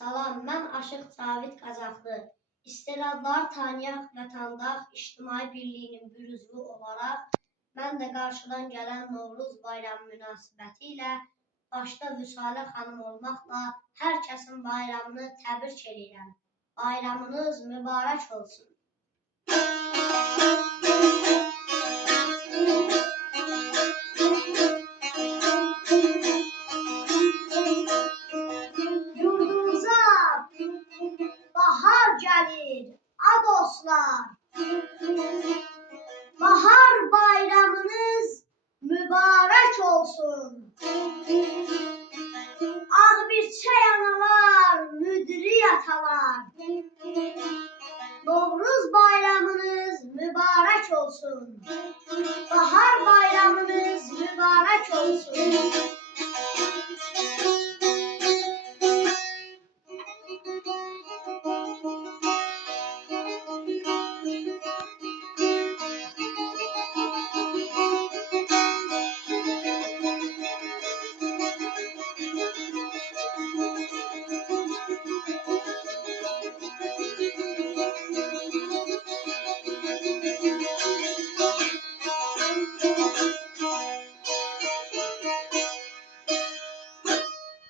Salam, mən Aşıq Cavid Qazaxlı. İstedadları tanıyaq, vətəndaş, ictimai birliyinin bir üzvü olaraq, mən də qarşıdan gələn Novruz bayramı münasibətilə başda Vüsalə xanım olmaqla hər kəsin bayramını təbrik edirəm. Bayramınız mübarək olsun. Yurdumuza bahar gəlir, a dostlar. Bahar bayramınız mübarək olsun. Ağbirçək analar, müdrik atalar. Novruz bayramınız mübarək olsun. Bahar bayramınız mübarək olsun.